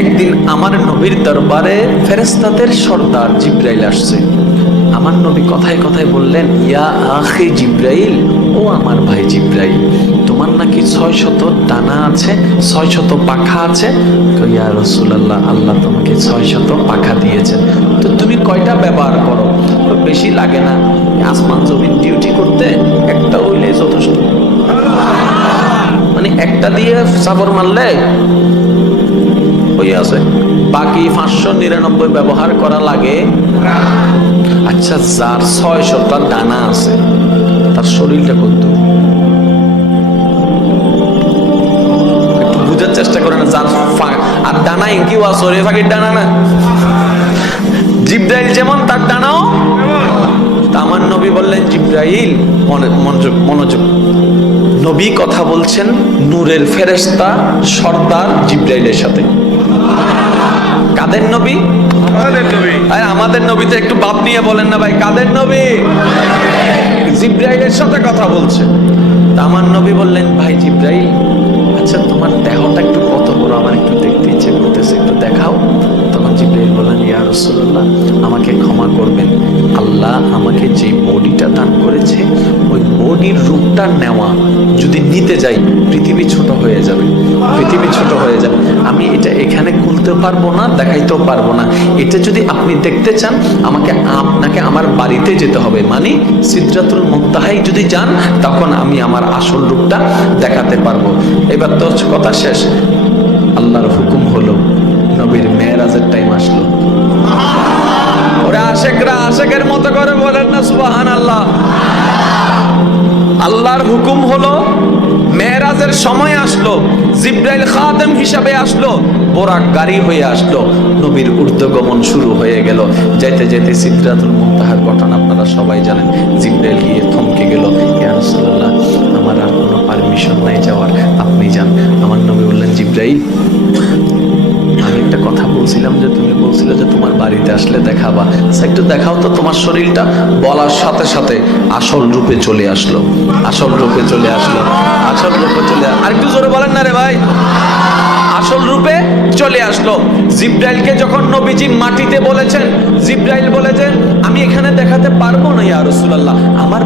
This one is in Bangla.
একদিন আমার নবীর দরবারে ফেরেশতাদের সর্দার জিব্রাইল আসছে। আমার নবী কথায় কথায় বললেন, ইয়া আখি জিব্রাইল, ও আমার ভাই জিব্রাইল, তোমার নাকি 600 ডানা আছে, 600 পাখা আছে। ইয়া রাসূলুল্লাহ, আল্লাহ তোমাকে 600 পাখা দিয়েছেন, তো তুমি কয়টা ব্যবহার করো? বেশি লাগে না, আসমান জমিন ডিউটি করতে একটা হইলে যথেষ্ট। মানে একটা দিয়ে চাবর মারলে হয়ে আছে, বাকি 599 ব্যবহার করা লাগে। আচ্ছা, যার 600টা ডানা আছে তার শরীরটা কত? একটু বুঝার চেষ্টা করেন। যার আর ডানা ইঙ্কিও আছে, ফাঁকির ডানা না। জিব্রাইল যেমন তার ডানাও। আমার নবী বললেন, জিব্রাইল মনোযোগ মনোযোগ, নবী কথা বলছেন নূরের ফেরেশতা সর্দার জিব্রাইলের সাথে। কাদের নবী? আমাদের নবী। আরে আমাদের নবী তো একটু বাপ নিয়ে বলেন না ভাই, কাদের নবী? জিব্রাইলের সাথে কথা বলছে। তা আমার নবী বললেন, ভাই জিব্রাইল, আচ্ছা তোমার দেহটা একটু কত বড়, আমার একটু দেখতে ইচ্ছে করতেছে, একটু দেখাও। তখন জিব্রাইল বললেন, ইয়া রাসূলুল্লাহ, আমাকে ক্ষমা করবেন, আল্লাহ আমাকে যে বডিটা দান করেছে ওই বডির রূপটা নেওয়া যদি নিতে যাই পৃথিবী ছোট হয়ে যাবে, পৃথিবী ছোট হয়ে যাবে। আমি এটা এখানে খুলতে পারবো না, দেখাইতেও পারবো না। এটা যদি আপনি দেখতে চান আপনাকে আমার বাড়িতে যেতে হবে, মানে সিদরাতুল মুনতাহায় যদি যান তখন আমি আমার আসল রূপটা দেখাতে পারবো। এবার তো কথা শেষ। আল্লাহর হুকুম হলো, নবীর মেরাজের টাইম আসলো। ওরা আশেকরা আশেকের মতো করে বলেন না সুবহানাল্লাহ। আল্লাহর হুকুম হলো, মেরাজের সময় আসলো, জিব্রাইল খাদেম হিসাবে আসলো, বোরাক গাড়ি হয়ে আসলো, নবীর ঊর্ধ্বগমন শুরু হয়ে গেল। যেতে যেতে সিদরাতুল মুনতাহার ঘটনা আপনারা সবাই জানেন। জিব্রাইল গিয়ে থমকে গেল, ইয়া রাসূলুল্লাহ, আমার আর কোনো পারমিশন নাই যাওয়ার, আপনি যান। আমার নবী বললেন, জিব্রাইল, আমি একটা কথা বলছিলাম যে তুমি বলছিলে যে তোমার বাড়িতে আসলে দেখাবা, একটু দেখাও তো তোমার শরীরটা। বলার সাথে সাথে আসল রূপে চলে আসলো, আসল রূপে চলে আসলো, আসল রূপে চলে। আর একটু জোরে বলেন না রে ভাই। আসল রূপে চলে আসলো। জিব্রাইলকে যখন নবীজি মাটিতে বলেছেন, জিব্রাইল বলেছেন, আমি এখানে দেখাতে পারবো না ইয়া রাসূলুল্লাহ, আমার